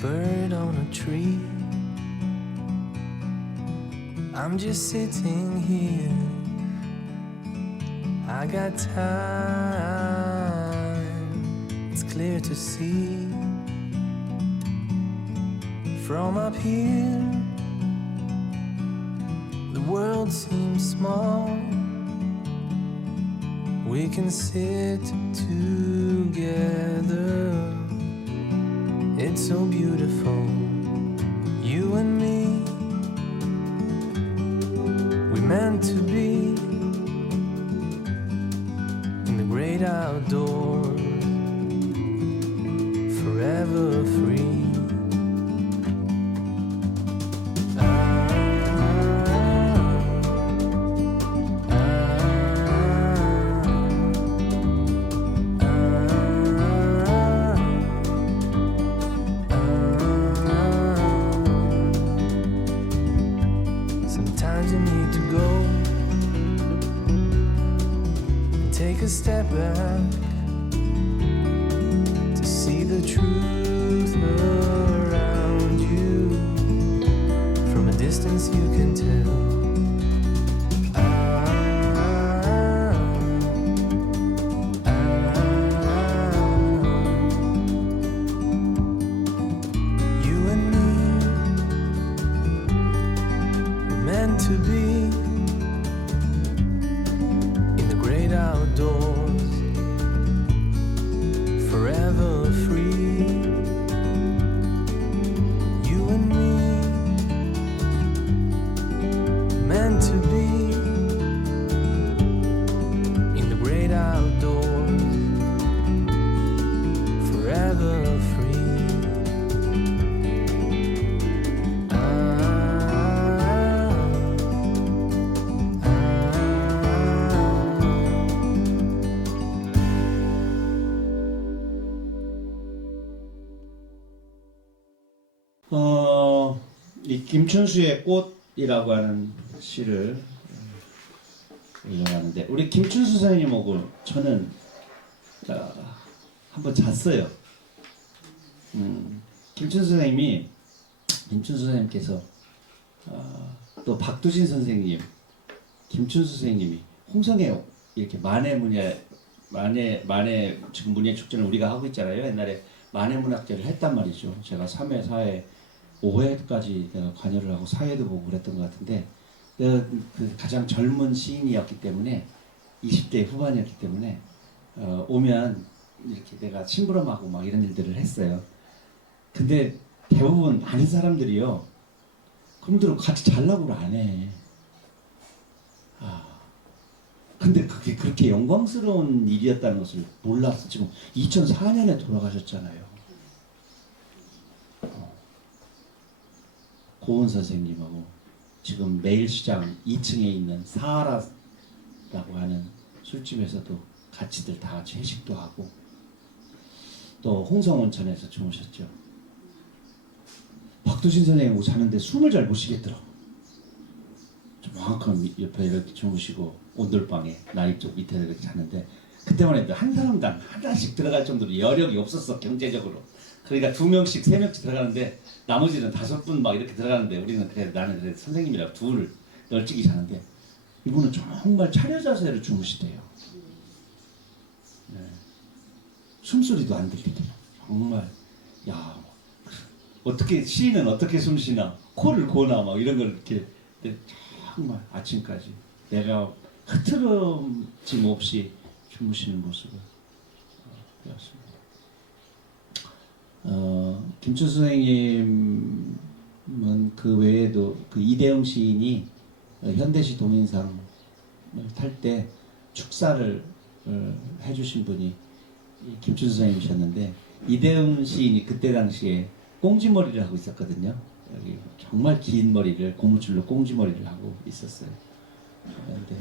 bird on a tree. I'm just sitting here. I got time. It's clear to see. From up here, the world seems small. We can sit together. It's so beautiful, you and me. We meant to be in the great outdoors, forever free. Sometimes you need to go and take a step back to see the truth around you. From a distance you can tell. You and me were meant to be in the great outdoors, forever free. You and me meant to be in the great outdoors, forever free. 이 김춘수의 꽃이라고 하는 시를 읽어가는데 우리 김춘수 선생님하고 저는 한번 잤어요. 김춘수 선생님께서 또 박두진 선생님, 김춘수 선생님이 홍성에 이렇게 만해 지금 문예 축제를 우리가 하고 있잖아요. 옛날에 만해문학제를 했단 말이죠. 제가 3회, 4회, 5회까지 내가 관여를 하고 사회도 보고 그랬던 것 같은데 내가 그 가장 젊은 시인이었기 때문에 20대 후반이었기 때문에 오면 이렇게 내가 심부름하고 막 이런 일들을 했어요. 근데 대부분 아는 사람들이요. 그분들은 같이 잘라고 안 해. 근데 그게 그렇게 영광스러운 일이었다는 것을 몰랐어. 지금 2004년에 돌아가셨잖아요. 고은 선생님하고 지금 매일시장 2층에 있는 사하라라고 하는 술집에서도 같이들 다 같이 회식도 하고 또 홍성온천에서 주무셨죠. 박두신 선생님하고 자는데 숨을 잘 못 쉬겠더라고. 정확한 옆에 이렇게 주무시고 온돌방에 나 이쪽 밑에 이렇게 자는데 그때만 해도 한 사람당 하나씩 들어갈 정도로 여력이 없었어. 경제적으로. 그러니까 2명씩 3명씩 들어가는데 나머지는 5분 막 이렇게 들어가는데 우리는 그래 나는 그래 선생님이랑 둘 널찍이 자는데 이분은 정말 차려 자세로 주무시대요. 네. 숨소리도 안 들리대요. 정말 야 어떻게 시인은 어떻게 숨쉬나 코를 고나 막 이런 걸 이렇게 정말 아침까지 내가 흐트러짐 없이 주무시는 모습을 배웠습니다. 김춘수 선생님은 그 외에도 그 이대영 시인이 현대시 동인상을 탈 때 축사를 해주신 분이 김춘수 선생님이셨는데 이대영 시인이 그때 당시에 꽁지머리를 하고 있었거든요. 여기 정말 긴 머리를 고무줄로 꽁지머리를 하고 있었어요. 그런데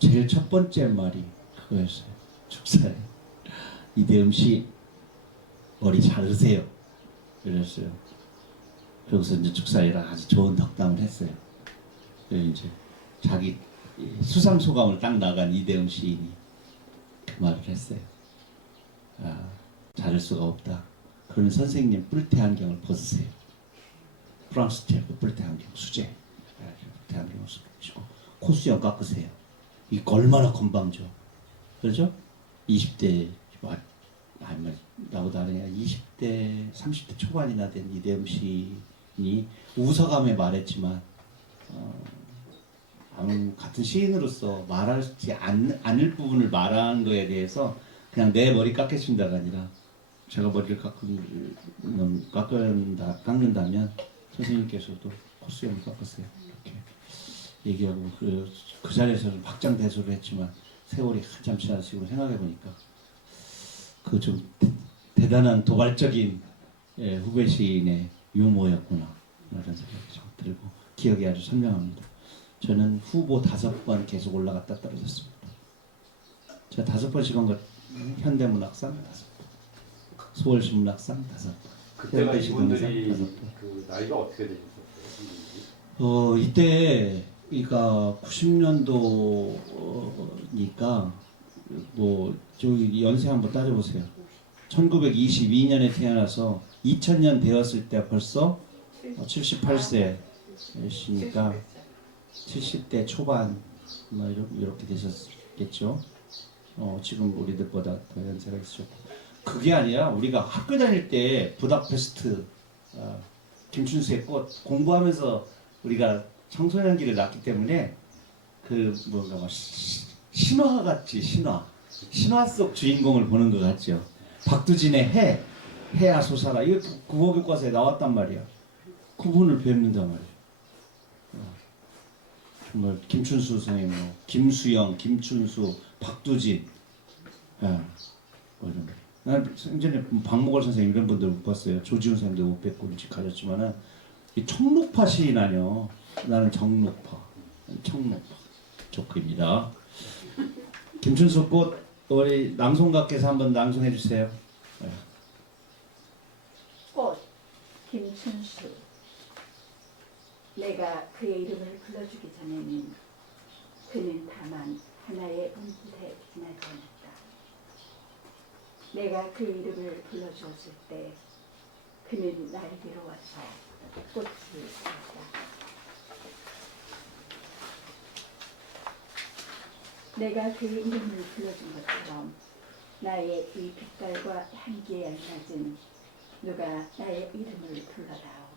제일 첫 번째 말이 그거였어요. 축사에 이대영 씨 머리 자르세요. 그랬어요. 그러고서 이제 축사이랑 아주 좋은 덕담을 했어요. 그래서 이제 자기 수상 소감을 딱 나간 이대영 시인이 그 말을 했어요. 자를 수가 없다. 그런 선생님 뿔테 안경을 벗으세요. 프랑스 체프 뿔테 안경 수제 뿔테 안경을 쓰시고 코수염 깎으세요. 이거 얼마나 건방져. 그렇죠? 20대 아니면 나보다 아니야 20대 30대 초반이나 된 이대흠 시인이 우서감에 말했지만 같은 시인으로서 말하지 않을 부분을 말한 거에 대해서 그냥 내 머리 깎아준다가 아니라 제가 머리를 깎는다면 선생님께서도 코수염을 깎으세요. 이렇게 얘기하고 그 자리에서 좀 박장대소를 했지만 세월이 한참 지난 식으로 생각해보니까 그 좀 대단한 도발적인 후배 시인의 유머였구나 라는 생각이 좀 들고 기억이 아주 선명합니다. 저는 후보 5번 계속 올라갔다 떨어졌습니다. 제가 5번씩 한 것 현대문학상 5번, 서울신문학상 5번, 그때가 현대시동상 이분들이 5번. 그 나이가 어떻게 되셨어요? 이때 그러니까 90년도니까 뭐 저기 연세 한번 따져보세요. 1922년에 태어나서 2000년 되었을 때 벌써 78세시니까 70대 초반 뭐 이렇게 되셨겠죠. 지금 우리들보다 더 연세가 있으셨고 그게 아니라 우리가 학교 다닐 때 부다페스트 김춘수의 꽃 공부하면서 우리가 청소년기를 낳기 때문에 그 뭔가 막 신화 같지 신화 속 주인공을 보는 것 같죠. 박두진의 해야 솟아라 이거 국어교과서에 나왔단 말이야. 그분을 뵙는단 말이야. 정말 김춘수 선생님, 뭐 김수영, 김춘수, 박두진, 뭐 이런. 난 생전에 박목월 선생님 이런 분들 못 봤어요. 조지훈 선생님도 못 뵙고 일찍 가셨지만은 이 청록파 시인 아니요. 나는 정록파, 조크입니다. 김춘수 꽃 우리 낭송가께서 한번 낭송해 주세요. 꽃 김춘수. 내가 그의 이름을 불러주기 전에는 그는 다만 하나의 문틀에 지나지 않았다. 내가 그의 이름을 불러주었을 때 그는 나에게로 와서 꽃을 피웠다. 내가 그의 이름을 불러준 것처럼 나의 이 빛깔과 향기에 알맞은 누가 나의 이름을 불러다오.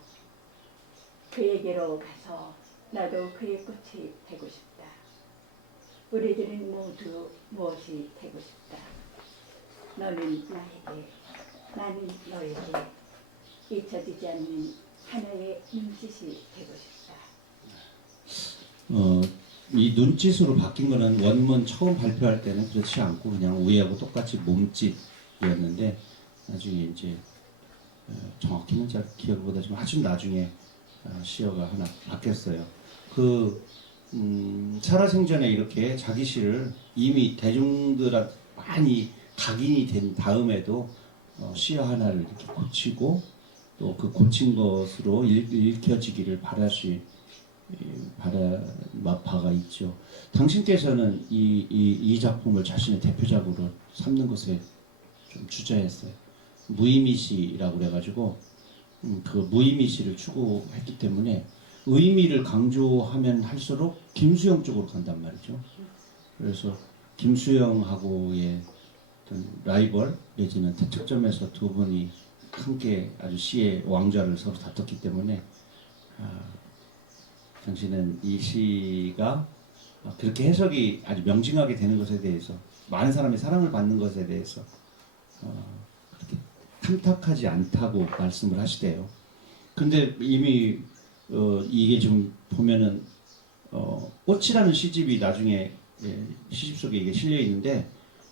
그에게로 가서 나도 그의 꽃이 되고 싶다. 우리들은 모두 무엇이 되고 싶다. 너는 나에게, 나는 너에게 잊혀지지 않는 하나의 눈짓이 되고 싶다. 이 눈짓으로 바뀐 거는 원문 처음 발표할 때는 그렇지 않고 그냥 우애하고 똑같이 몸짓이었는데 나중에 이제 정확히는 잘 기억을 못하지만 아주 나중에 시어가 하나 바뀌었어요. 살아생전에 이렇게 자기 시를 이미 대중들한테 많이 각인이 된 다음에도 시어 하나를 이렇게 고치고 또 그 고친 것으로 읽혀지기를 바가 있죠. 당신께서는 이 작품을 자신의 대표작으로 삼는 것에 좀 주저했어요. 무의미시라고 그래가지고 그 무의미시를 추구했기 때문에 의미를 강조하면 할수록 김수영 쪽으로 간단 말이죠. 그래서 김수영하고의 어떤 라이벌 내지는 대척점에서 두 분이 함께 아주 시의 왕좌를 서로 다퉜기 때문에 당신은 이 시가 그렇게 해석이 아주 명징하게 되는 것에 대해서 많은 사람이 사랑을 받는 것에 대해서 그렇게 탐탁하지 않다고 말씀을 하시대요. 근데 이미 이게 좀 보면은 꽃이라는 시집이 나중에 시집 속에 이게 실려 있는데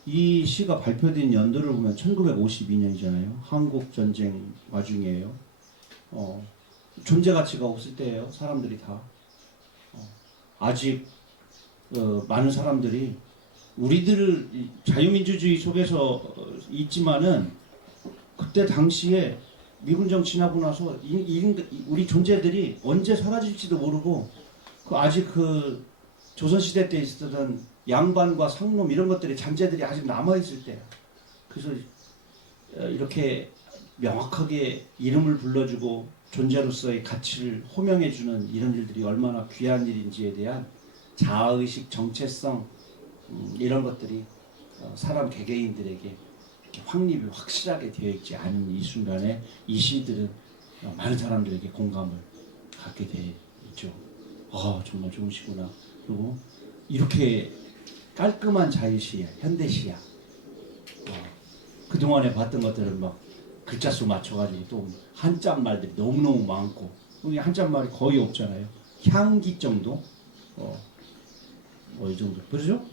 이 시가 발표된 연도를 보면 1952년이잖아요. 한국 전쟁 와중이에요. 존재 가치가 없을 때예요. 사람들이 다 아직 많은 사람들이 우리들 자유민주주의 속에서 있지만은 그때 당시에 미군정 지나고 나서 우리 존재들이 언제 사라질지도 모르고 아직 그 조선시대 때 있었던 양반과 상놈 이런 것들이 잔재들이 아직 남아있을 때야. 그래서 이렇게 명확하게 이름을 불러주고 존재로서의 가치를 호명해주는 이런 일들이 얼마나 귀한 일인지에 대한 자아의식, 정체성 이런 것들이 사람 개개인들에게 이렇게 확립이 확실하게 되어 있지 않은 이 순간에 이 시들은 많은 사람들에게 공감을 갖게 돼 있죠. 아 정말 좋은 시구나. 그리고 이렇게 깔끔한 자유시야, 현대시야. 그동안에 봤던 것들은 막 글자 수 맞춰가지고 또 한자 말들이 너무너무 많고 여기 한자 말이 거의 없잖아요. 향기 정도? 이 정도. 그렇죠?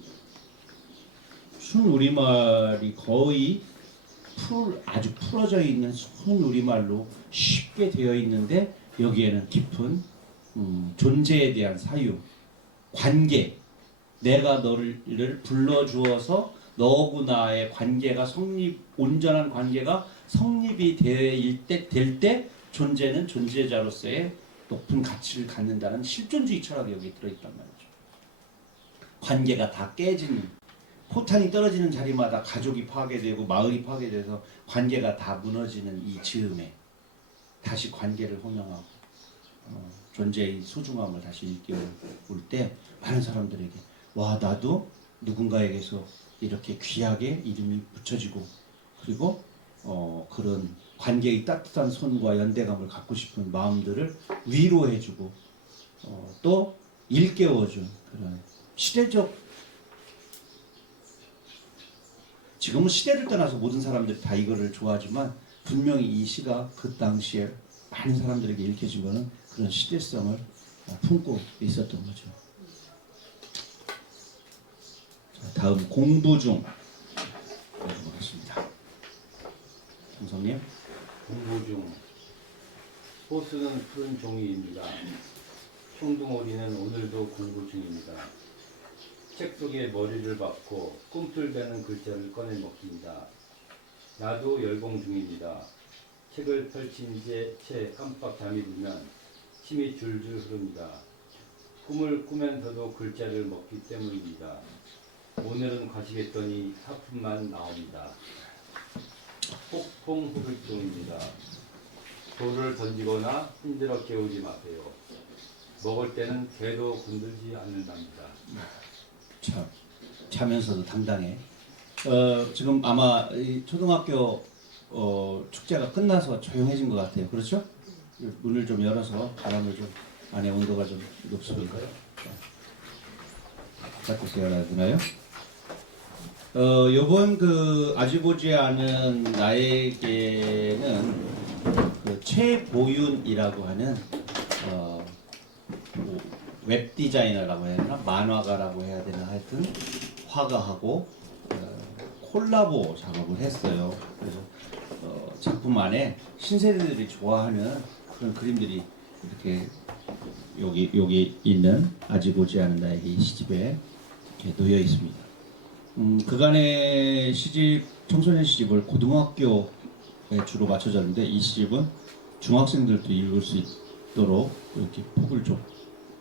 순 우리말이 거의 아주 풀어져 있는 순 우리말로 쉽게 되어 있는데 여기에는 깊은 존재에 대한 사유, 관계, 내가 너를 불러주어서 너하고 나의 관계가 온전한 관계가 성립이 될 때 존재는 존재자로서의 높은 가치를 갖는다는 실존주의 철학이 여기 들어있단 말이죠. 관계가 다 깨지는, 포탄이 떨어지는 자리마다 가족이 파괴되고 마을이 파괴돼서 관계가 다 무너지는 이 즈음에 다시 관계를 호명하고 존재의 소중함을 다시 일깨울 때 많은 사람들에게 와 나도 누군가에게서 이렇게 귀하게 이름이 붙여지고 그리고 그런 관계의 따뜻한 손과 연대감을 갖고 싶은 마음들을 위로해주고 또 일깨워준 그런 시대적, 지금은 시대를 떠나서 모든 사람들이 다 이거를 좋아하지만 분명히 이 시가 그 당시에 많은 사람들에게 읽혀진 거는 그런 시대성을 품고 있었던 거죠. 자, 다음 공부 중 보겠습니다. 정성님. 공부 중. 호수는 푸른 종이입니다. 총둥오리는 오늘도 공부 중입니다. 책 속에 머리를 박고 꿈틀대는 글자를 꺼내 먹습니다. 나도 열공 중입니다. 책을 펼친 채 깜빡 잠이 들면 침이 줄줄 흐릅니다. 꿈을 꾸면서도 글자를 먹기 때문입니다. 오늘은 과시겠더니 사품만 나옵니다. 폭풍 후불종입니다. 돌을 던지거나 힘들어 깨우지 마세요. 먹을 때는 개도 건들지 않는답니다. 참 자면서도 당당해. 지금 아마 이 초등학교 축제가 끝나서 조용해진 것 같아요. 그렇죠? 문을 좀 열어서 바람을 좀 안에 온도가 좀 높습니다. 바깥에서 열어야 되나요? 요번 그 아직 오지 않은 나에게는 그 최보윤이라고 하는 웹 디자이너라고 해야 되나 만화가라고 해야 되나 하여튼 화가하고 콜라보 작업을 했어요. 그래서 작품 안에 신세대들이 좋아하는 그런 그림들이 이렇게 여기 있는 아직 오지 않은 나에게 이 시집에 이렇게 놓여 있습니다. 그간의 시집, 청소년 시집을 고등학교에 주로 맞춰졌는데 이 시집은 중학생들도 읽을 수 있도록 이렇게 폭을 좀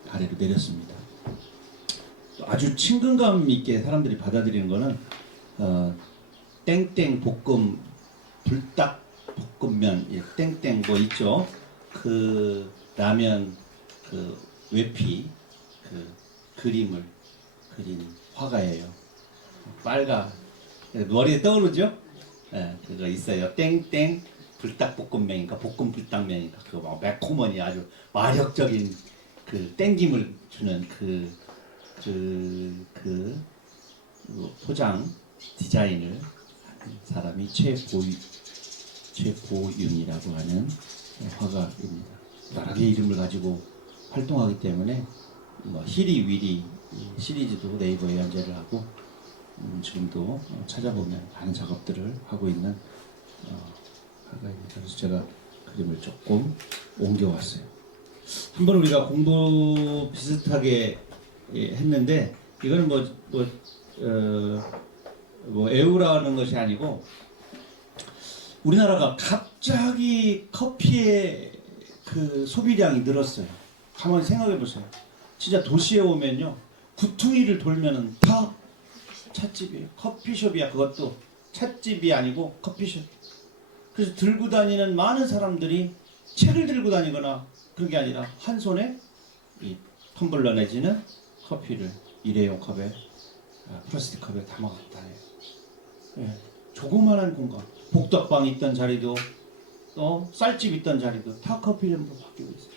아래로 내렸습니다. 아주 친근감 있게 사람들이 받아들이는 거는 땡땡 볶음 불닭 볶음면 땡땡 뭐 있죠. 그 라면 그 외피 그 그림을 그린 화가예요. 빨가 머리에 떠오르죠? 예, 그거 있어요. 땡땡 불닭볶음면인가 볶음 불닭면인가 그거 막 매콤하니 아주 마력적인 그 땡김을 주는 그 포장 디자인을 한 사람이 최보윤이라고 하는 화가입니다. 여러 개의 이름을 가지고 활동하기 때문에 뭐 히리 위리 시리즈도 네이버에 연재를 하고 지금도 찾아보면 많은 작업들을 하고 있는 화가입니다. 그래서 제가 그림을 조금 옮겨왔어요. 한번 우리가 공부 비슷하게 했는데 이거는 뭐 애우라는 것이 아니고 우리나라가 갑자기 커피의 그 소비량이 늘었어요. 가만히 생각해 보세요. 진짜 도시에 오면요 구퉁이를 돌면은 다 찻집이에요. 커피숍이야. 그것도 찻집이 아니고 커피숍. 그래서 들고 다니는 많은 사람들이 책을 들고 다니거나 그런 게 아니라 한 손에 이 텀블러 내지는 커피를 일회용 컵에 플라스틱 컵에 담아 갖고 다녀요. 예, 조그마한 공간, 복덕방 있던 자리도 쌀집 있던 자리도 다 커피를 바뀌고 있어요.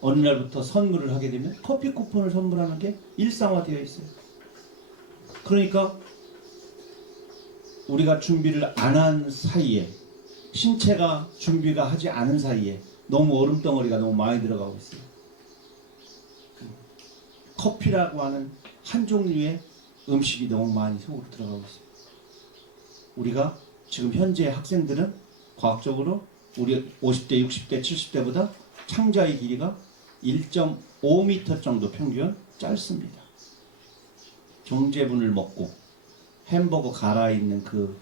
어느 날부터 선물을 하게 되면 커피 쿠폰을 선물하는 게 일상화되어 있어요. 그러니까 우리가 준비를 안 한 사이에, 신체가 준비가 하지 않은 사이에 너무 얼음덩어리가 너무 많이 들어가고 있어요. 커피라고 하는 한 종류의 음식이 너무 많이 속으로 들어가고 있어요. 우리가 지금 현재 학생들은 과학적으로 우리 50대, 60대, 70대보다 창자의 길이가 1.5m 정도 평균 짧습니다. 정제분을 먹고 햄버거 갈아 있는 그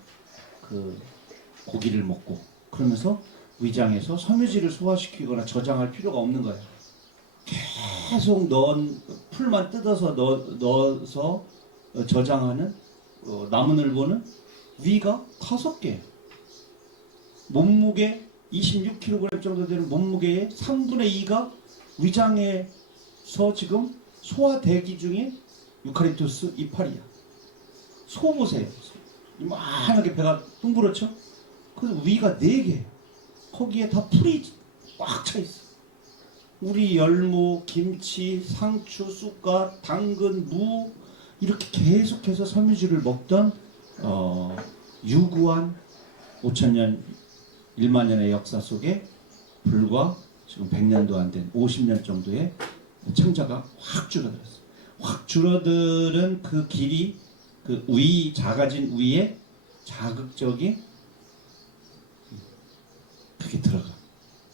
고기를 먹고 그러면서 위장에서 섬유질을 소화시키거나 저장할 필요가 없는 거예요. 계속 풀만 뜯어서 넣어서 저장하는 나무늘보는 위가 5개, 몸무게 26kg 정도 되는 몸무게의 3분의 2가 위장에서 지금 소화대기 중에 유칼립투스 이파리야. 소 보세요. 이만하게 배가 둥그렇죠? 그래서 위가 4개. 거기에 다 풀이 꽉 차 있어. 우리 열무, 김치, 상추, 쑥갓, 당근, 무 이렇게 계속해서 섬유질을 먹던 유구한 5천년, 1만 년의 역사 속에 불과 지금 100년도 안 된 50년 정도의 창자가 확 줄어들었어요. 확 줄어드는 그 길이 그 작아진 위에 자극적인 그게 들어가.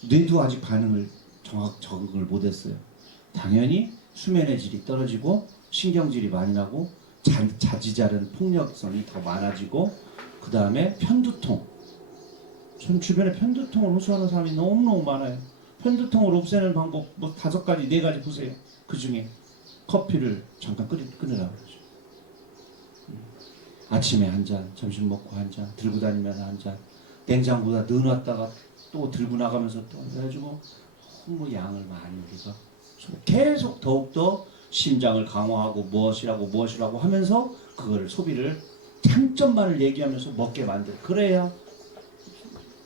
뇌도 아직 반응을 적응을 못했어요. 당연히 수면의 질이 떨어지고 신경질이 많이 나고 자지자른 폭력성이 더 많아지고 그 다음에 편두통. 전 주변에 편두통을 호소하는 사람이 너무너무 많아요. 편두통을 없애는 방법 뭐 5가지, 4가지 보세요. 그 중에 커피를 잠깐 끊으라고 그러죠. 아침에 한 잔, 점심 먹고 한 잔, 들고 다니면서 한 잔, 냉장고에다 넣어놨다가 또 들고 나가면서 또 해가지고 너무 양을 많이 우리가 계속 더욱더 심장을 강화하고 무엇이라고 하면서 그거를 소비를 장점만을 얘기하면서 먹게 만들. 그래야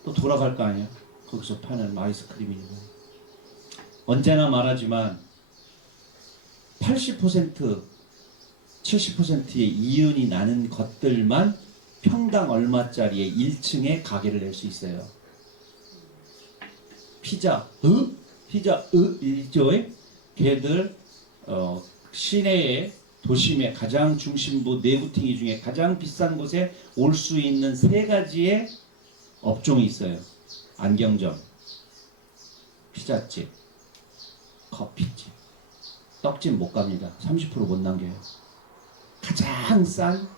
또 돌아갈 거 아니야. 거기서 파는 아이스크림이고. 언제나 말하지만 80% 70%의 이윤이 나는 것들만 평당 얼마짜리의 1층에 가게를 낼 수 있어요. 피자 일조에 걔들 시내의 도심의 가장 중심부 내구팅이 중에 가장 비싼 곳에 올 수 있는 3가지의 업종이 있어요. 안경점, 피자집, 커피집, 떡집 못 갑니다. 30% 못 남겨요. 가장 싼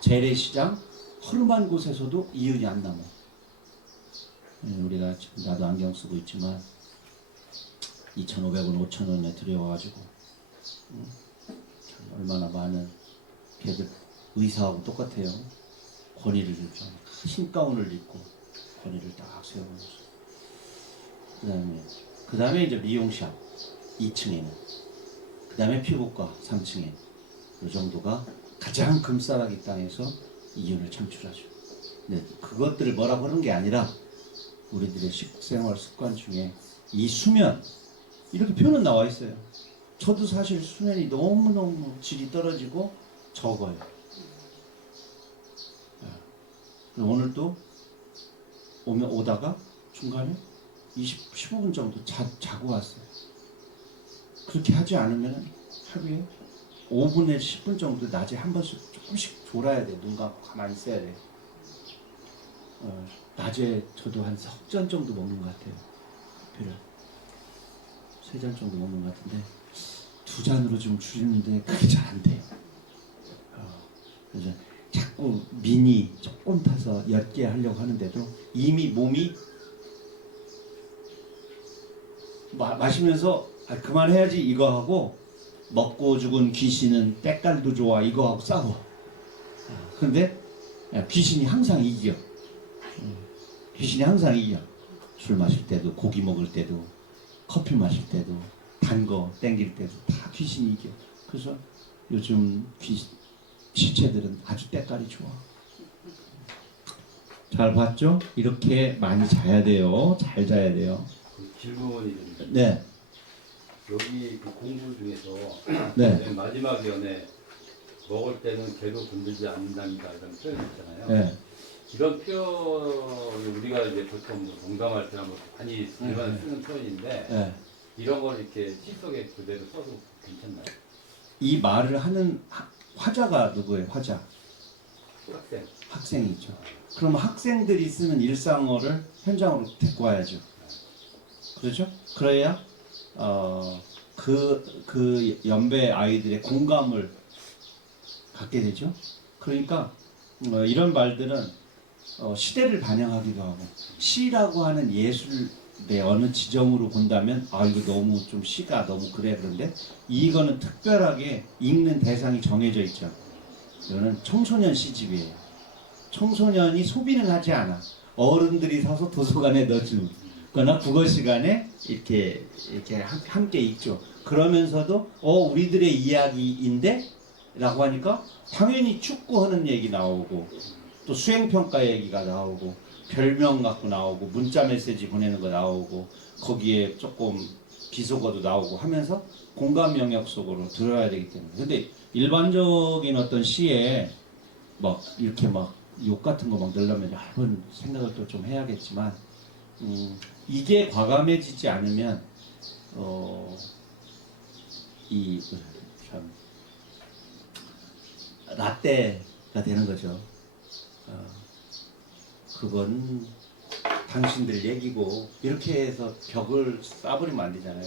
재래시장 허름한 곳에서도 이윤이 안 남아. 우리가 지금 나도 안경 쓰고 있지만 2,500원, 5,000원에 들여와가지고 얼마나 많은 걔들 의사하고 똑같아요. 권위를 좀 흰 가운을 입고 권위를 딱 세우면서 그 다음에 이제 미용샵 2층에는 그 다음에 피부과 3층에 이 정도가 가장 금싸라기 땅에서 이윤을 창출하죠. 근데 그것들을 뭐라고 하는 게 아니라 우리들의 식생활 습관 중에 이 수면 이렇게 표현은 나와 있어요. 저도 사실 수면이 너무너무 질이 떨어지고 적어요. 오늘 또 오다가 중간에 15분 정도 자고 왔어요. 그렇게 하지 않으면 하루에 5분 내지 10분 정도 낮에 한 번씩 조금씩 졸아야 돼. 눈 감고 가만히 있어야 돼. 낮에 저도 한 3잔 정도 먹는 것 같아요. 커피를 3잔 정도 먹는 것 같은데 2잔으로 좀 줄이는데 그게 잘 안 돼요. 그래서 자꾸 미니 조금 타서 옅게 하려고 하는데도 이미 몸이 마시면서 그만해야지 이거 하고 먹고 죽은 귀신은 때깔도 좋아 이거 하고 싸워. 그런데 귀신이 항상 이겨. 귀신이 항상 이겨. 술 마실 때도, 고기 먹을 때도, 커피 마실 때도, 단 거 땡길 때도 다 귀신이 이겨. 그래서 요즘 시체들은 아주 때깔이 좋아. 잘 봤죠? 이렇게 많이 자야 돼요. 잘 자야 돼요. 그 질문이 좀 네, 여기 그 공부 중에서 네, 맨 마지막 연에 먹을 때는 개도 건들지 않는답니다 이런 표현이 있잖아요. 네. 이런 표현을 우리가 이제 보통 뭐 농담할 때나 뭐 많이 일반 쓰는 표현인데 네. 이런 걸 이렇게 시 속에 그대로 써도 괜찮나요? 이 말을 하는 화자가 누구예요? 화자. 학생. 학생이죠. 그럼 학생들이 쓰는 일상어를 현장으로 데리고 와야죠. 그렇죠? 그래야 그 연배 아이들의 공감을 갖게 되죠. 그러니까 이런 말들은 시대를 반영하기도 하고 시라고 하는 예술의 어느 지점으로 본다면 이거 너무 좀 시가 너무 그래. 그런데 이거는 특별하게 읽는 대상이 정해져 있죠. 이거는 청소년 시집이에요. 청소년이 소비는 하지 않아. 어른들이 사서 도서관에 넣어주거나 국어 시간에 이렇게 함께 읽죠. 그러면서도 우리들의 이야기인데 라고 하니까 당연히 축구하는 얘기 나오고 또 수행평가 얘기가 나오고 별명 갖고 나오고 문자 메시지 보내는 거 나오고 거기에 조금 비속어도 나오고 하면서 공감 영역 속으로 들어야 되기 때문에. 근데 일반적인 어떤 시에 막 이렇게 막 욕 같은 거 막 넣으려면 여러 번 생각을 또 좀 해야겠지만 이게 과감해지지 않으면 이 참 라떼가 되는 거죠. 그건 당신들 얘기고 이렇게 해서 벽을 쌓아버리면 안 되잖아요.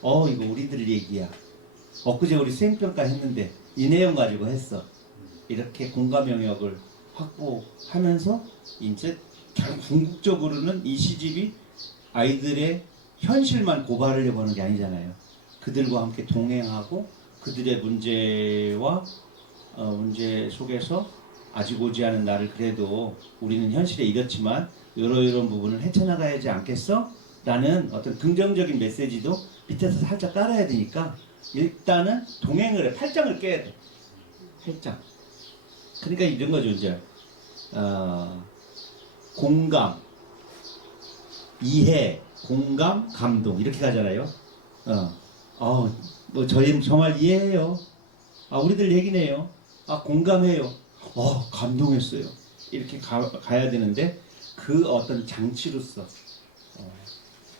그래서 이거 우리들 얘기야. 엊그제 우리 수행평가 했는데 이 내용 가지고 했어. 이렇게 공감 영역을 확보하면서 이제 궁극적으로는 이 시집이 아이들의 현실만 고발을 해보는 게 아니잖아요. 그들과 함께 동행하고 그들의 문제와 문제 속에서 아직 오지 않은 나를 그래도 우리는 현실에 이렇지만 이런 부분을 헤쳐나가야 하지 않겠어? 라는 어떤 긍정적인 메시지도 밑에서 살짝 깔아야 되니까 일단은 동행을 해. 팔짱을 깨야 돼. 팔짱. 그러니까 이런 거죠. 이제 공감, 이해, 공감, 감동 이렇게 가잖아요. 뭐 저 말 이해해요. 우리들 얘기네요. 공감해요. 감동했어요. 이렇게 가야 되는데 그 어떤 장치로서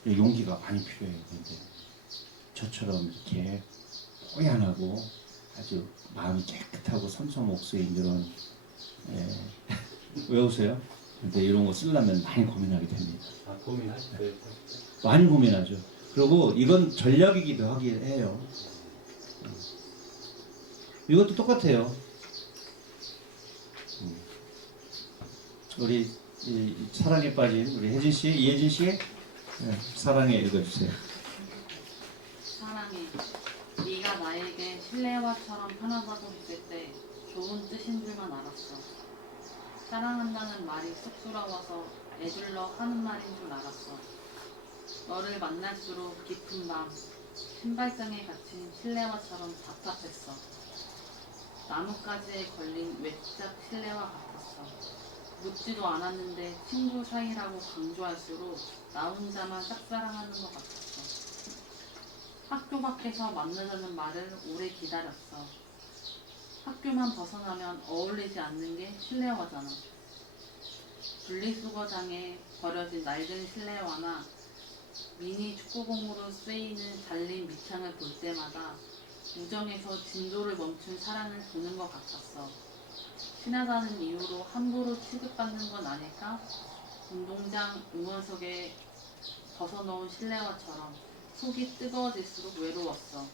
용기가 많이 필요해요. 근데 저처럼 이렇게 뽀얀하고 아주 마음이 깨끗하고 섬섬옥수인 이런 왜 웃어요? 근데 이런 거 쓰려면 많이 고민하게 됩니다. 고민하실 때 많이 고민하죠. 그리고 이건 전략이기도 하긴 해요. 이것도 똑같아요. 우리 사랑에 빠진 우리 혜진 씨, 이혜진 씨, 사랑에 읽어주세요. 사랑해. 네가 나에게 실내화처럼 편하다고 했을 때 좋은 뜻인 줄만 알았어. 사랑한다는 말이 쑥스러워서 애둘러 하는 말인 줄 알았어. 너를 만날수록 깊은 밤, 신발장에 갇힌 실내화처럼 답답했어. 나뭇가지에 걸린 외짝 실내화 같았어. 묻지도 않았는데 친구 사이라고 강조할수록 나 혼자만 짝사랑하는 것 같았어. 학교 밖에서 만나자는 말을 오래 기다렸어. 학교만 벗어나면 어울리지 않는 게 실내화잖아. 분리수거장에 버려진 낡은 실내화나 미니 축구공으로 쓰이는 잘린 밑창을 볼 때마다 우정에서 진도를 멈춘 사랑을 보는 것 같았어. 친하다는 이유로 함부로 취급받는 건 아닐까? 운동장 응원석에 벗어놓은 실내화처럼 속이 뜨거워질수록 외로웠어.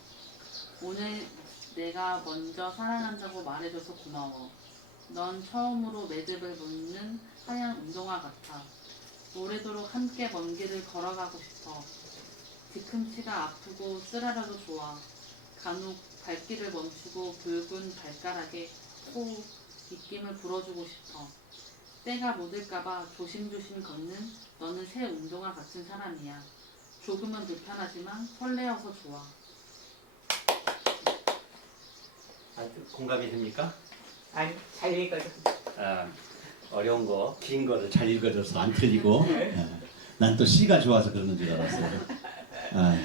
오늘 내가 먼저 사랑한다고 말해줘서 고마워. 넌 처음으로 매듭을 붙는 하얀 운동화 같아. 오래도록 함께 먼 길을 걸어가고 싶어. 뒤꿈치가 아프고 쓰라려도 좋아. 간혹 발길을 멈추고 붉은 발가락에 코 입김을 불어주고 싶어. 때가 묻을까봐 조심조심 걷는 너는 새 운동화 같은 사람이야. 조금은 불편하지만 설레어서 좋아. 공감이 됩니까? 아니, 잘 읽어줘. 아, 어려운 거, 긴 거를 잘 읽어줘서 안 틀리고 난 또 시가 좋아서 그러는 줄 알았어요. 아,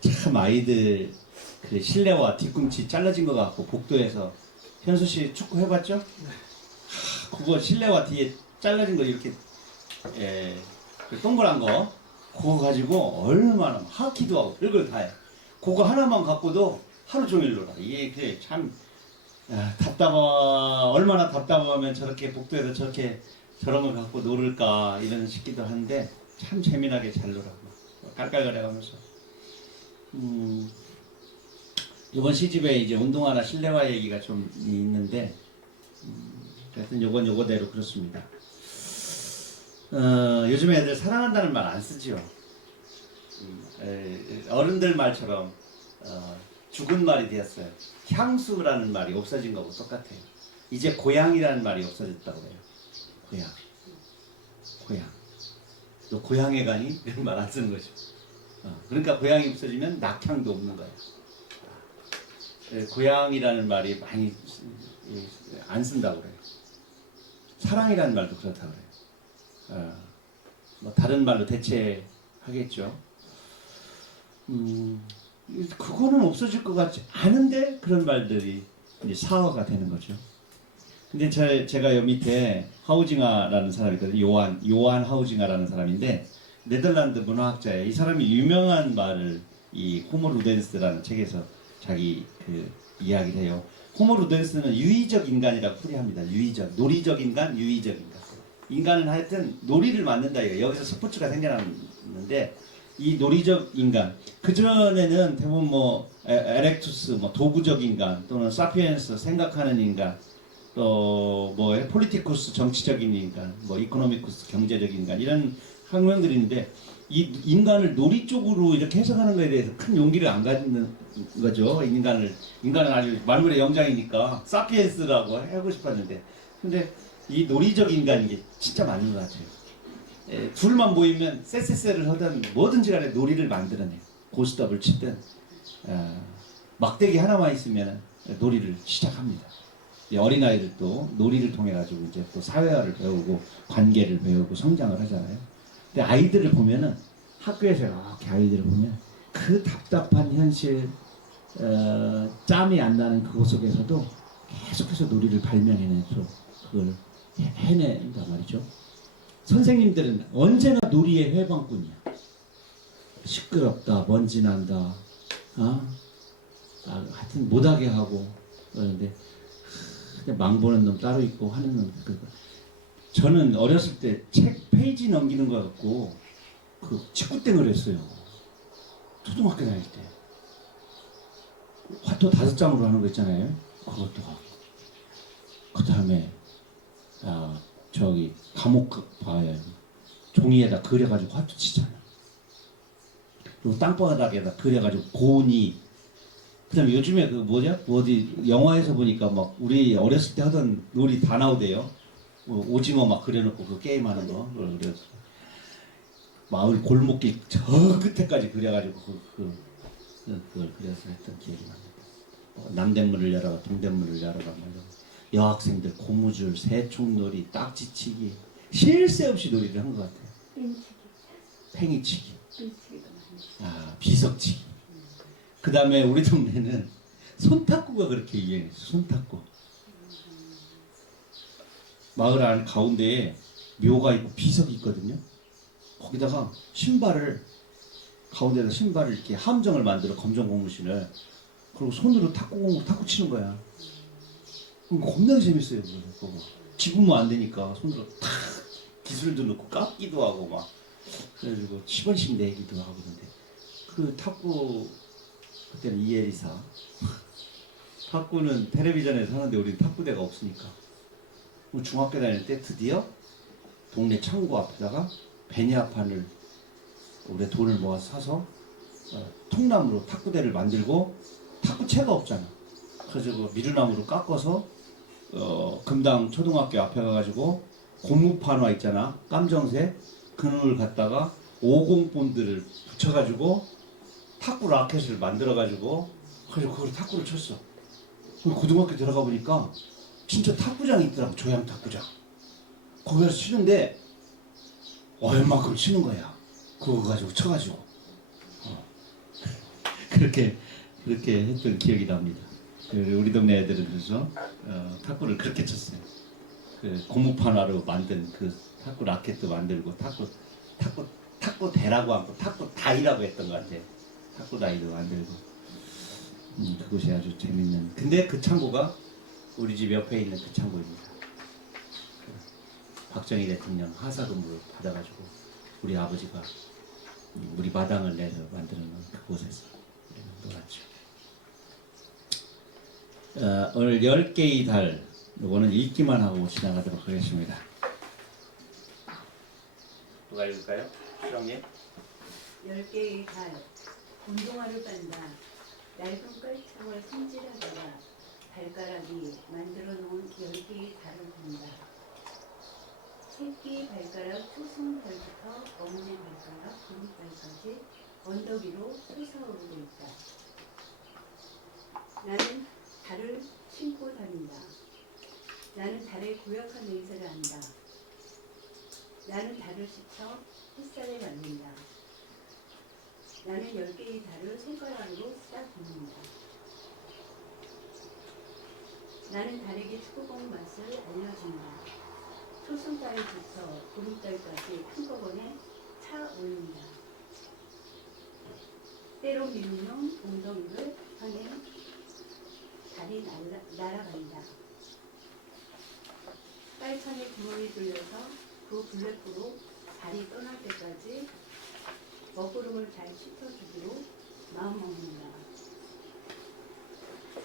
참 아이들 그 실내화 뒤꿈치 잘라진 것 같고 복도에서 현수 씨 축구 해봤죠? 그거 실내화 뒤에 잘라진 거 이렇게 그 동그란 거 그거 가지고 얼마나 하키도 하고 별걸 다 해. 그거 하나만 갖고도 하루 종일 놀아. 이게 그래 참 얼마나 답답하면 저렇게 복도에서 저런 걸 갖고 놀을까 이런 싶기도 한데 참 재미나게 잘 놀아고 깔깔거려가면서 이번 시집에 이제 운동화나 실내화 얘기가 좀 있는데 하여튼 요거대로 그렇습니다. 요즘에 애들 사랑한다는 말 안 쓰지요. 어른들 말처럼 죽은 말이 되었어요. 향수라는 말이 없어진 거고 똑같아요. 이제 고향이라는 말이 없어졌다고 해요. 고향. 너 고향에 가니? 이런 말 안 쓰는 거죠. 그러니까 고향이 없어지면 낙향도 없는 거예요. 고향이라는 말이 많이 안 쓴다고 그래요. 사랑이라는 말도 그렇다고 그래요. 뭐 다른 말로 대체하겠죠. 그거는 없어질 것 같지 않은데 그런 말들이 이제 사화가 되는 거죠. 근데 제가 여기 밑에 하우징하라는 사람이 있거든요. 요한 하우징하라는 사람인데 네덜란드 문화학자예요. 이 사람이 유명한 말을 이 호모 루덴스라는 책에서 자기 그 이야기를 해요. 호모 루덴스는 유의적 인간이라고 풀이합니다. 논리적 인간, 유의적 인간. 인간은 하여튼 놀이를 만든다 이거. 여기서 스포츠가 생겨났는데 이 논리적 인간 그 전에는 대부분 뭐 에렉투스 뭐 도구적 인간 또는 사피엔스 생각하는 인간 또 뭐 폴리티쿠스 정치적인 인간 뭐 이코노미쿠스 경제적 인간 이런 학명들인데 이 인간을 놀이 쪽으로 이렇게 해석하는 것에 대해서 큰 용기를 안 갖는 거죠. 인간은 아주 말문의 영장이니까 사피엔스라고 하고 싶었는데 근데 이 논리적 인간인 게 진짜 맞는 것 같아요. 둘만 모이면 쎄쎄쎄를 하든 뭐든지 간에 놀이를 만들어내요. 고스톱을 치든 막대기 하나만 있으면 놀이를 시작합니다. 어린아이들도 놀이를 통해 가지고 이제 또 사회화를 배우고 관계를 배우고 성장을 하잖아요. 근데 아이들을 보면은 학교에서 이렇게 아이들을 보면 그 답답한 현실 짬이 안 나는 그곳 속에서도 계속해서 놀이를 발명해내서 그걸 해낸단 말이죠. 선생님들은 언제나 놀이의 회방꾼이야. 시끄럽다, 먼지 난다, 하여튼 못하게 하고 그러는데 망보는 놈 따로 있고 하는 놈. 저는 어렸을 때 책 페이지 넘기는 거 갖고 그 직구땡을 했어요. 초등학교 다닐 때. 화토 5장으로 하는 거 있잖아요. 그것도 하고. 그 다음에 저기 감옥 봐요. 종이에다 그려가지고 화투 치잖아. 그리고 땅바닥에다 그려가지고 고니. 그다음에 요즘에 그 뭐냐? 어디 영화에서 보니까 막 우리 어렸을 때 하던 놀이 다 나오대요. 뭐 오징어 막 그려놓고 그 게임하는 거. 그래서 마을 골목길 저 끝에까지 그려가지고 그걸 그려서 했던 기억이 납니다. 남대문을 열어가 동대문을 열어가 여학생들 고무줄, 새총놀이, 딱지치기 쉴 새 없이 놀이를 한 것 같아요. 팽이치기, 비석치기. 그 다음에 우리 동네는 손탁구가 그렇게 유행했어. 손탁구. 마을 안 가운데에 묘가 있고 비석이 있거든요. 거기다가 가운데다 신발을 이렇게 함정을 만들어 검정 고무신을 그리고 손으로 탁구 치는 거야. 겁나게 재밌어요. 그거. 지금은 안 되니까 손으로 탁 기술도 넣고 깎기도 하고 막 그래가지고 10원씩 내기도 하고 그런데 그 탁구 그때는 이혜리사 탁구는 텔레비전에서 하는데 우리는 탁구대가 없으니까 중학교 다닐 때 드디어 동네 창고 앞에다가 베니아판을 우리 돈을 모아서 사서 통나무로 탁구대를 만들고 탁구채가 없잖아. 그래서 그 미루나무로 깎아서 금당 초등학교 앞에 가가지고 고무판화 있잖아. 깜정색 그걸 갖다가 50 본드를 붙여가지고 탁구 라켓을 만들어가지고 그래서 그걸 탁구를 쳤어. 그리고 고등학교 들어가 보니까 진짜 탁구장이 있더라고. 조양 탁구장. 거기 가서 치는데 얼마큼 치는 거야. 그거 가지고 쳐가지고 그렇게 했던 기억이 납니다. 우리 동네 애들은 그래서 탁구를 그렇게 쳤어요. 그 고무판화로 만든 그 탁구 라켓도 만들고 탁구 대라고 하고 탁구 다이라고 했던 것 같아요. 탁구 다이도 만들고 그곳이 아주 재밌는. 근데 그 창고가 우리 집 옆에 있는 그 창고입니다. 박정희 대통령 하사금을 받아가지고 우리 아버지가 우리 마당을 내서 만드는 그곳에서 놀았죠. 오늘 10개의 달, 이거는 읽기만 하고 지나가도록 하겠습니다. 누가 읽을까요? 수정님? 10개의 달, 운동화를 빤다. 얇은 깔창을 손질하다가 발가락이 만들어 놓은 10개의 달을 본다. 새끼 발가락 초승달부터 엄지 발가락, 구름발까지 언덕 위로 솟아오르고 있다. 나는 달을 신고 다닌다. 나는 달의 고약한 냄새를 안다. 나는 달을 씻어 햇살에 말린다. 나는 10개의 달을 손가락으로 쓰다듬는다. 나는 달에게 축구공 맛을 알려준다. 초승달부터 보름달까지 한꺼번에 차 올린다. 때로 밀리는 웅덩이를 향해 달이 날아간다. 빨판에 구멍이 뚫려서 그 블랙으로 달이 떠날 때까지 먹구름을 잘 씻어주기로 마음먹는다.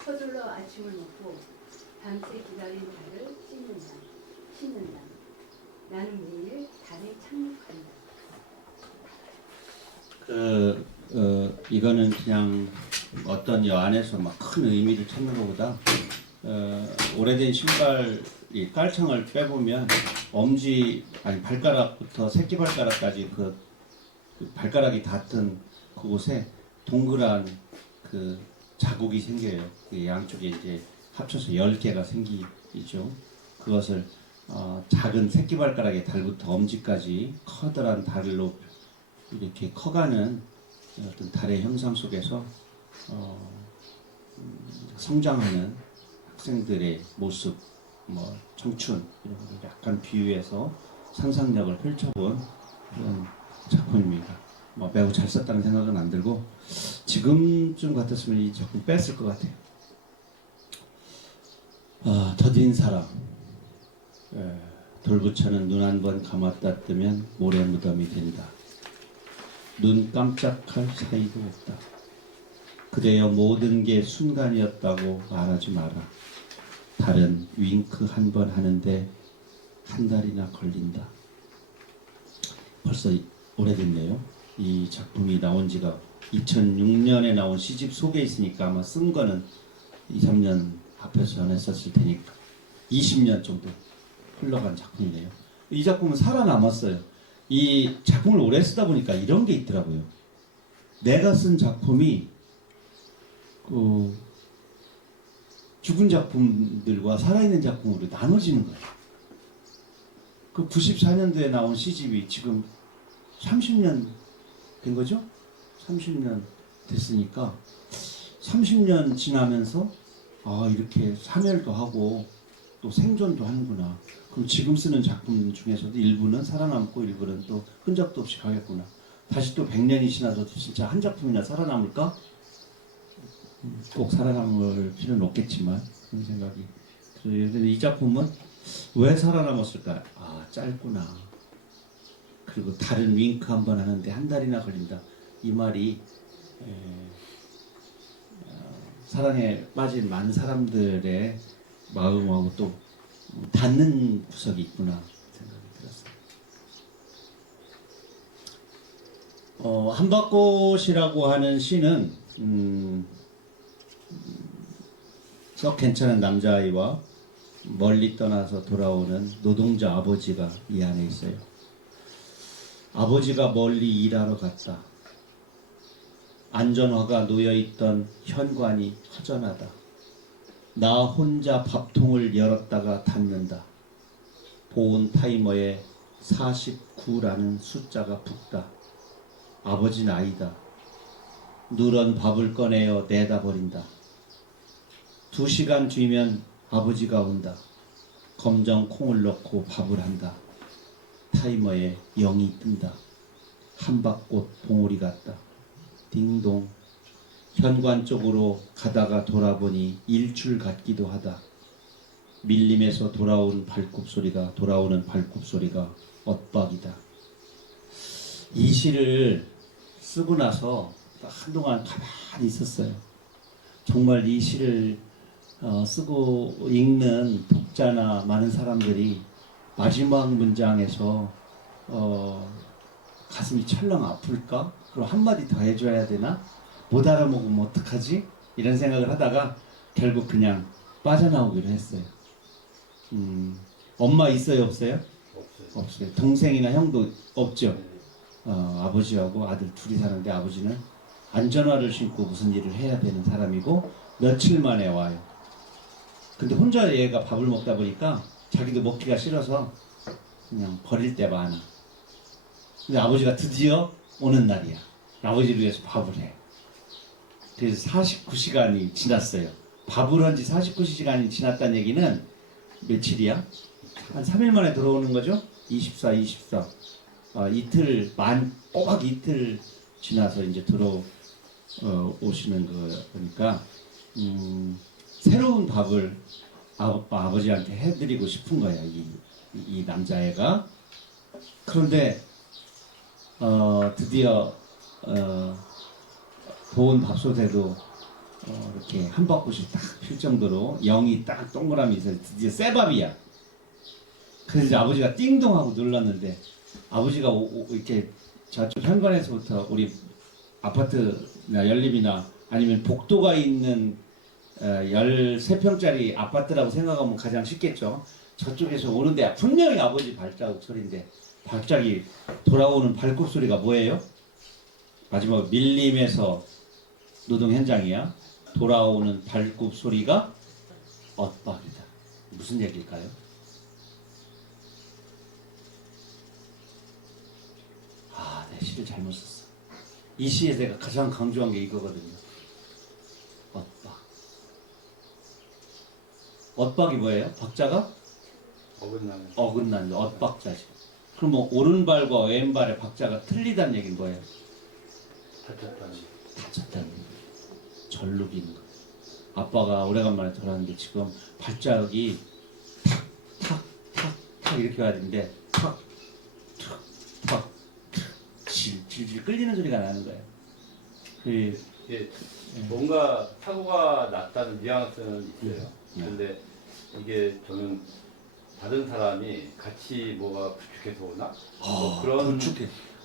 서둘러 아침을 먹고 밤새 기다린 달을 씻는다. 나는 매일 달에 착륙한다. 이거는 그냥 어떤 여 안에서 막 큰 의미를 찾는 것보다 오래된 신발 이 깔창을 빼보면 발가락부터 새끼 발가락까지 그 발가락이 닿던 그곳에 동그란 그 자국이 생겨요. 그 양쪽에 이제 합쳐서 10개가 생기죠. 그것을 작은 새끼 발가락의 달부터 엄지까지 커다란 달로 이렇게 커가는 어떤 달의 형상 속에서 성장하는 학생들의 모습, 청춘 이런 걸 약간 비유해서 상상력을 펼쳐본 그런 작품입니다. 매우 잘 썼다는 생각은 안 들고 지금쯤 같았으면 이 작품 뺐을 것 같아요. 더딘 사랑. 돌부처는 눈 한 번 감았다 뜨면 모래 무덤이 된다. 눈 깜짝할 사이도 없다. 그대여 모든 게 순간이었다고 말하지 마라. 달은 윙크 한 번 하는데 한 달이나 걸린다. 벌써 오래됐네요. 이 작품이 나온 지가 2006년에 나온 시집 속에 있으니까 아마 쓴 거는 2, 3년 합해서 전했었을 테니까 20년 정도 흘러간 작품이네요. 이 작품은 살아남았어요. 이 작품을 오래 쓰다 보니까 이런 게 있더라고요. 내가 쓴 작품이 죽은 작품들과 살아있는 작품으로 나눠지는 거예요. 그 94년도에 나온 시집이 지금 30년 된 거죠? 30년 됐으니까 30년 지나면서 이렇게 사멸도 하고 또 생존도 하는구나. 그럼 지금 쓰는 작품 중에서도 일부는 살아남고 일부는 또 흔적도 없이 가겠구나. 다시 또 100년이 지나서도 진짜 한 작품이나 살아남을까? 꼭 살아남을 필요는 없겠지만 그런 생각이 들어요. 이 작품은 왜 살아남았을까? 짧구나. 그리고 다른 윙크 한 번 하는데 한 달이나 걸린다. 이 말이 사랑에 빠진 많은 사람들의 마음하고 또 닿는 구석이 있구나 생각이 들었어요. 한밭꽃이라고 하는 시는 썩 괜찮은 남자아이와 멀리 떠나서 돌아오는 노동자 아버지가 이 안에 있어요. 아버지가 멀리 일하러 갔다. 안전화가 놓여있던 현관이 허전하다. 나 혼자 밥통을 열었다가 닫는다. 보온 타이머에 49라는 숫자가 붙다. 아버지는 아니다. 누런 밥을 꺼내어 내다 버린다. 2시간 뒤면 아버지가 온다. 검정 콩을 넣고 밥을 한다. 타이머에 0이 뜬다. 한박꽃 봉오리 같다. 딩동. 현관 쪽으로 가다가 돌아보니 일출 같기도 하다. 밀림에서 돌아오는 발굽 소리가 엇박이다. 이 시를 쓰고 나서 한동안 가만히 있었어요. 정말 이 시를 쓰고 읽는 독자나 많은 사람들이 마지막 문장에서 가슴이 철렁 아플까? 그럼 한마디 더 해줘야 되나? 못 알아먹으면 어떡하지? 이런 생각을 하다가 결국 그냥 빠져나오기로 했어요. 엄마 있어요? 없어요? 없어요. 없어요. 동생이나 형도 없죠? 아버지하고 아들 둘이 사는데 아버지는 안전화를 신고 무슨 일을 해야 되는 사람이고 며칠 만에 와요. 근데 혼자 얘가 밥을 먹다 보니까 자기도 먹기가 싫어서 그냥 버릴 때 많아. 근데 아버지가 드디어 오는 날이야. 아버지를 위해서 밥을 해. 그래서 49시간이 지났어요. 밥을 한 지 49시간이 지났다는 얘기는 며칠이야? 한 3일 만에 들어오는 거죠? 24. 꼬박 이틀 지나서 이제 오시는 거니까, 새로운 밥을 아버지한테 해드리고 싶은 거야, 이 남자애가. 그런데, 드디어, 보온 밥솥에도 이렇게 한박꽃이 딱 필 정도로 0이 딱 동그라미 있어요. 드디어 새 밥이야. 그래서 이제 아버지가 띵동하고 눌렀는데 아버지가 이렇게 저쪽 현관에서부터 우리 아파트나 연립이나 아니면 복도가 있는 13평짜리 아파트라고 생각하면 가장 쉽겠죠. 저쪽에서 오는데 분명히 아버지 발자국 소리인데 갑자기 돌아오는 발굽 소리가 뭐예요? 마지막 밀림에서 노동 현장이야. 돌아오는 발굽 소리가 엇박이다. 무슨 얘기일까요? 내 시를 잘못 썼어. 이 시에 내가 가장 강조한 게 이거거든요. 엇박. 엇박이 뭐예요? 박자가? 어긋나는 엇박자지. 그럼 뭐 오른발과 왼발의 박자가 틀리다는 얘기는 뭐예요? 다쳤다는 얘기. 절룩인 거. 아빠가 오래간만에 돌아왔는데 지금 발자국이 탁 이렇게 와야 되는데 탁 질질 끌리는 소리가 나는 거예요. 이게 뭔가 사고가 났다는 뉘앙스는 있어요. 근데 이게 저는 다른 사람이 같이 뭐가 부축해서 오나? 뭐 그런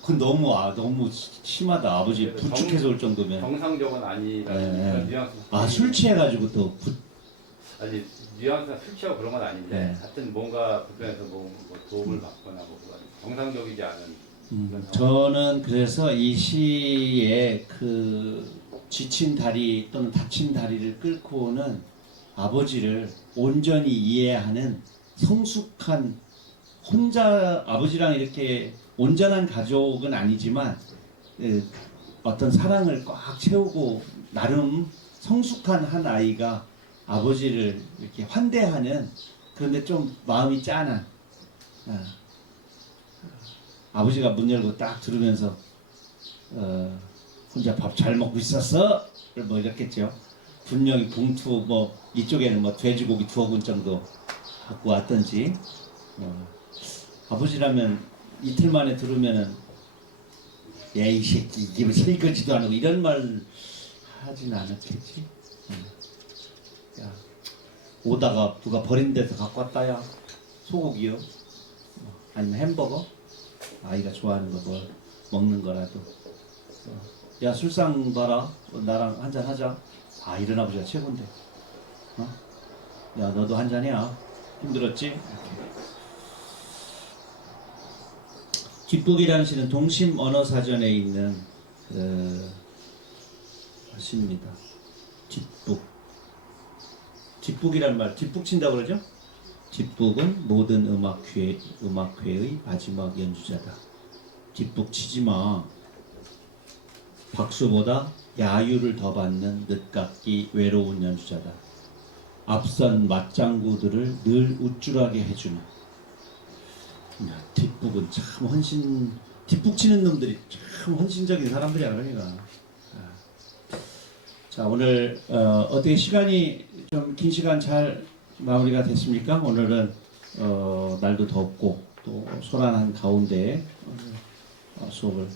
그건 너무 심하다. 아버지 부축해서 올 정도면. 정상적은 아니라는 그런 뉘앙스. 술 취해가지고 또 아니 뉘앙스나 술 취하고 그런 건 아닌데 네. 하여튼 뭔가 불편해서 뭐 도움을 받거나 뭐 정상적이지 않은. 저는 그래서 이 시에 그 지친 다리 또는 다친 다리를 끌고 오는 아버지를 온전히 이해하는 성숙한 아버지랑 이렇게 온전한 가족은 아니지만 어떤 사랑을 꽉 채우고 나름 성숙한 한 아이가 아버지를 이렇게 환대하는, 그런데 좀 마음이 짠한 아버지가 문 열고 딱 들으면서 혼자 밥 잘 먹고 있었어? 뭐 이랬겠죠. 분명히 봉투 뭐 이쪽에는 뭐 돼지고기 2어근 정도 갖고 왔던지. 아버지라면 이틀 만에 들으면은 야 이 새끼 이게 설거지도 안 하고 이런 말 하진 않았겠지. 야 오다가 누가 버린 데서 갖고 왔다야. 소고기요? 아니면 햄버거? 아이가 좋아하는 거 뭐 먹는 거라도. 야 술상 봐라. 나랑 한잔 하자. 이런 아버지가 최고인데. 야 너도 한잔 해야. 힘들었지? 이렇게. 뒷북이라는 시는 동심 언어사전에 있는 시입니다. 뒷북. 뒷북이란 말, 뒷북 친다고 그러죠? 뒷북은 모든 음악회의 마지막 연주자다. 뒷북 치지 마. 박수보다 야유를 더 받는 늦깎이 외로운 연주자다. 앞선 맞장구들을 늘 우쭐하게 해주는. 야, 뒷북은 참 뒷북 치는 놈들이 참 헌신적인 사람들이야, 그러니까. 자, 오늘 어떻게 시간이 좀 긴 시간 잘 마무리가 됐습니까? 오늘은 날도 덥고 또 소란한 가운데 수업을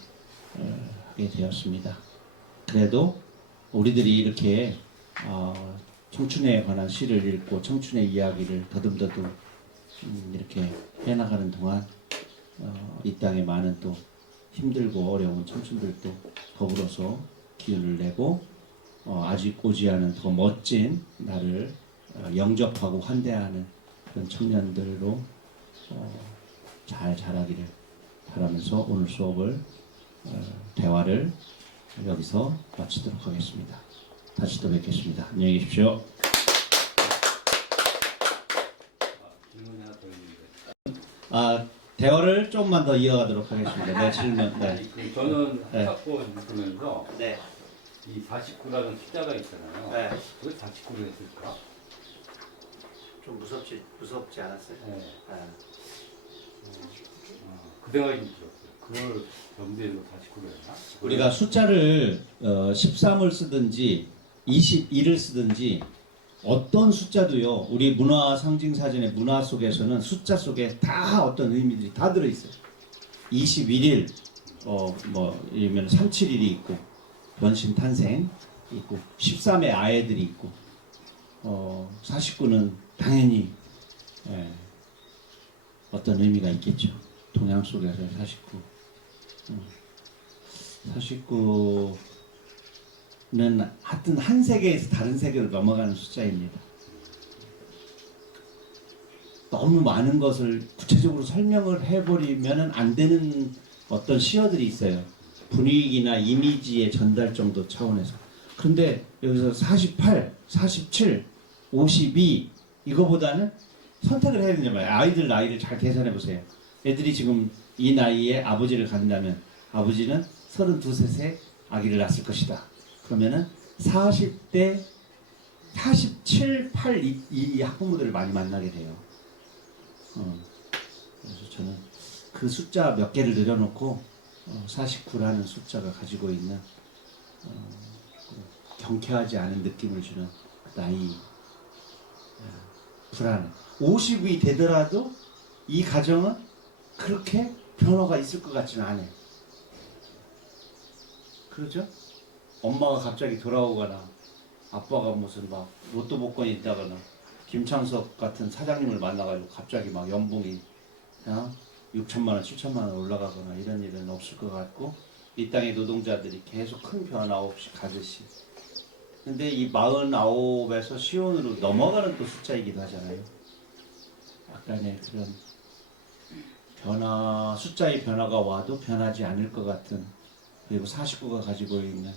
하게 되었습니다. 그래도 우리들이 이렇게 청춘에 관한 시를 읽고 청춘의 이야기를 더듬더듬 이렇게 해나가는 동안 이 땅에 많은 또 힘들고 어려운 청춘들도 더불어서 기운을 내고 아직 오지 않은 더 멋진 나를 영접하고 환대하는 그런 청년들로 잘 자라기를 바라면서 오늘 수업을 대화를 여기서 마치도록 하겠습니다. 다시 또 뵙겠습니다. 안녕히 계십시오. 질문이 하나 더 있는데. 대화를 조금만 더 이어가도록 하겠습니다. 네, 질문. 네. 저는 네. 학교 읽으면서 네. 이 49라는 숫자가 있잖아요. 네. 왜 49를 했을까? 좀 무섭지 않았어요? 네. 그 생각이 좀 들었어요. 그걸 염두에서 49를 했나? 우리가 숫자를 13을 쓰든지 21을 쓰든지 어떤 숫자도요. 우리 문화 상징 사전의 문화 속에서는 숫자 속에 다 어떤 의미들이 다 들어 있어요. 21일 이면 371이 있고 변신 탄생 있고 13의 아이들이 있고 49는 당연히 어떤 의미가 있겠죠. 동양 속에서 49는 하여튼 한 세계에서 다른 세계로 넘어가는 숫자입니다. 너무 많은 것을 구체적으로 설명을 해버리면 안 되는 어떤 시어들이 있어요. 분위기나 이미지의 전달 정도 차원에서. 그런데 여기서 48, 47, 52 이거보다는 선택을 해야 되는 말이에요. 아이들 나이를 잘 계산해 보세요. 애들이 지금 이 나이에 아버지를 갖는다면 아버지는 32, 3세 아기를 낳았을 것이다. 그러면은 40대 47, 8 이 학부모들을 많이 만나게 돼요. 그래서 저는 그 숫자 몇 개를 늘려놓고 49라는 숫자가 가지고 있는 경쾌하지 않은 느낌을 주는 나이 불안. 50이 되더라도 이 가정은 그렇게 변화가 있을 것 같지는 않아요. 그렇죠? 엄마가 갑자기 돌아오거나 아빠가 무슨 막 로또 복권이 있다거나 김창석 같은 사장님을 만나가지고 갑자기 막 연봉이 6천만 원, 7천만 원 올라가거나 이런 일은 없을 것 같고 이 땅의 노동자들이 계속 큰 변화 없이 가듯이. 근데 이 49에서 시온으로 넘어가는 또 숫자이기도 하잖아요. 약간의 그런 숫자의 변화가 와도 변하지 않을 것 같은, 그리고 49가 가지고 있는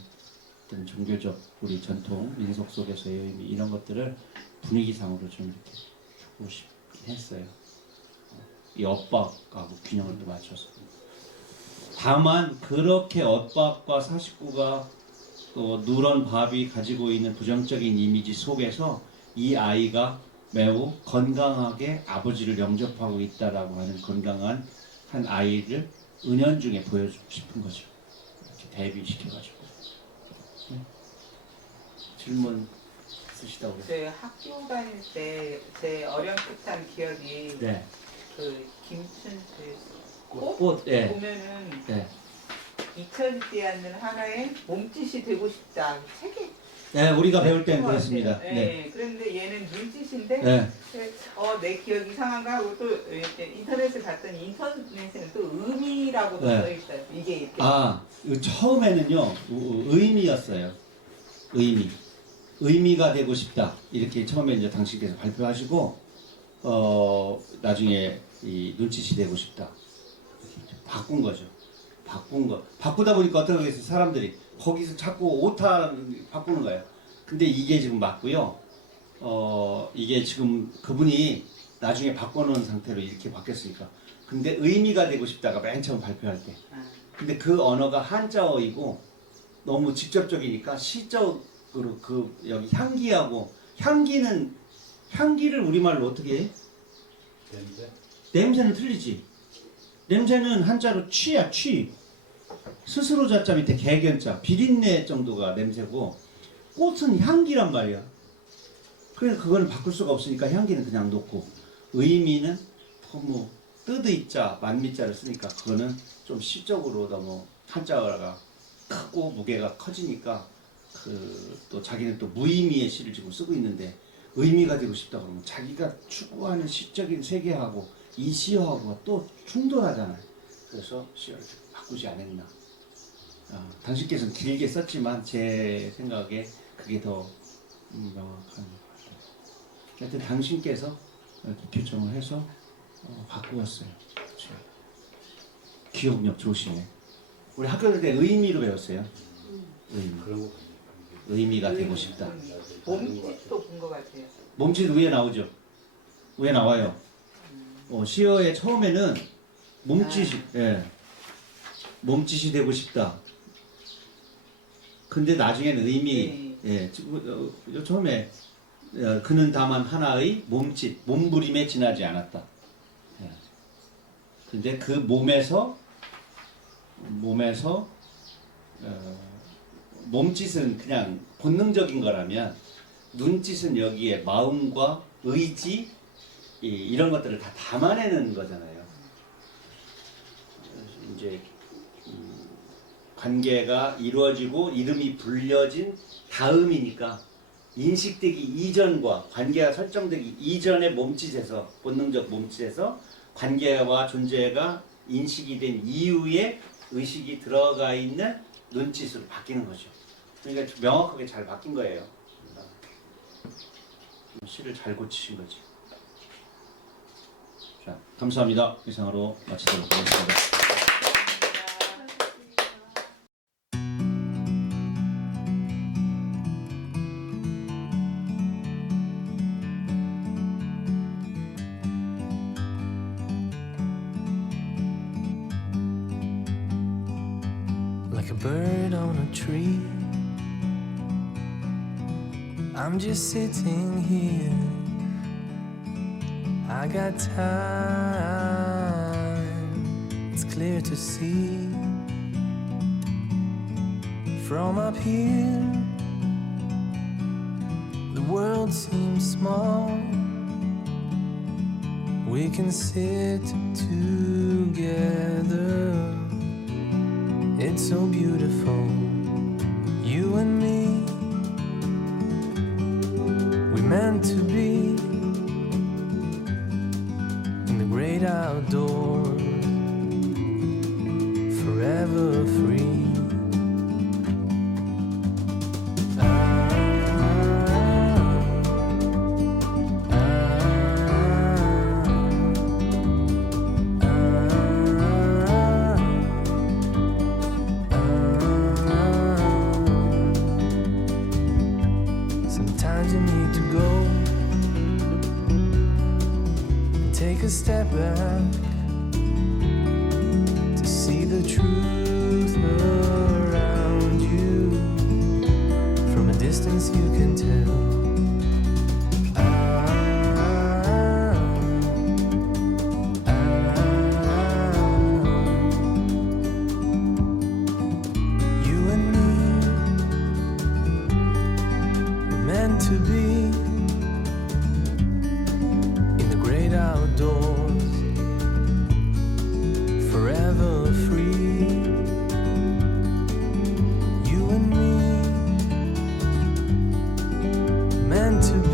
어떤 종교적 우리 전통 민속 속에서의 의미, 이런 것들을 분위기상으로 좀 이렇게 주고 싶긴 했어요. 이 엇박하고 균형을 또 맞춰서. 다만 그렇게 엇박과 49가 또 누런 밥이 가지고 있는 부정적인 이미지 속에서 이 아이가 매우 건강하게 아버지를 영접하고 있다라고 하는 건강한 한 아이를 은연중에 보여주고 싶은 거죠. 이렇게 대비시켜가지고. 네. 질문 있으시다고 그래요? 저 학교 다닐 때 제 어렴풋한 기억이 네. 그 김춘수 꽃, 네. 보면은 네. 잊혀지지 않는 하나의 몸짓이 되고 싶다 책이 네, 우리가 배울 땐 것 그렇습니다. 같아요. 네. 그런데 얘는 눈짓인데 네. 내 기억이 이상한가 하고 또 이렇게 인터넷을 봤더니 인터넷에는 또 의미라고도 네. 써 있어요. 이게 이렇게 처음에는요 의미였어요. 의미가 되고 싶다 이렇게 처음에 이제 당신께서 발표하시고 나중에 이 눈짓이 되고 싶다. 바꾼 거죠. 바꾸다 보니까 어떻게 하겠어? 사람들이 거기서 자꾸 오타 바꾸는 거예요. 근데 이게 지금 맞고요. 이게 지금 그분이 나중에 바꿔놓은 상태로 이렇게 바뀌었으니까. 근데 의미가 되고 싶다가 맨 처음 발표할 때. 근데 그 언어가 한자어이고 너무 직접적이니까 시적으로 그 여기 향기하고 향기를 우리말로 어떻게 해? 냄새는 틀리지. 냄새는 한자로 취야, 취. 스스로 자자 밑에 개견자, 비린내 정도가 냄새고, 꽃은 향기란 말이야. 그러니까 그거는 바꿀 수가 없으니까 향기는 그냥 놓고, 의미는 뭐 뜨드이자 만미자를 쓰니까 그거는 좀 시적으로 너무 한자어가 크고 무게가 커지니까 또 자기는 또 무의미의 시를 지금 쓰고 있는데, 의미가 되고 싶다 그러면 자기가 추구하는 시적인 세계하고 이 시하고 또 충돌하잖아요. 그래서 시를 바꾸지 않았나. 당신께서는 길게 썼지만 제 생각에 그게 더 명확한 것 같아요. 하여튼 당신께서 이렇게 교정을 해서 바꾸었어요. 그렇죠. 기억력 좋으시네. 우리 학교 다닐 때 의미로 배웠어요. 의미가 되고 싶다. 몸짓도 본 것 같아요. 몸짓 위에 나오죠. 위에 나와요. 시어의 처음에는 몸짓이 되고 싶다. 근데 나중에는 의미, 처음에 그는 다만 하나의 몸부림에 지나지 않았다. 근데 그 몸에서 몸짓은 그냥 본능적인 거라면 눈짓은 여기에 마음과 의지 이런 것들을 다 담아내는 거잖아요. 이제 관계가 이루어지고 이름이 불려진 다음이니까 인식되기 이전과 관계가 설정되기 이전의 몸짓에서 본능적 몸짓에서 관계와 존재가 인식이 된 이후에 의식이 들어가 있는 눈짓으로 바뀌는 거죠. 그러니까 명확하게 잘 바뀐 거예요. 시를 잘 고치신 거지. 자, 감사합니다. 이상으로 마치도록 하겠습니다. Like a bird on a tree, I'm just sitting here. I got time, it's clear to see. From up here, the world seems small. We can sit together. It's so beautiful, you and me. We're meant to be in the great outdoors, forever free. Sometimes you need to go and take a step back to see the truth around you. From a distance you can tell. You and me, we're meant to be in the great outdoors, forever free. You and me, meant to be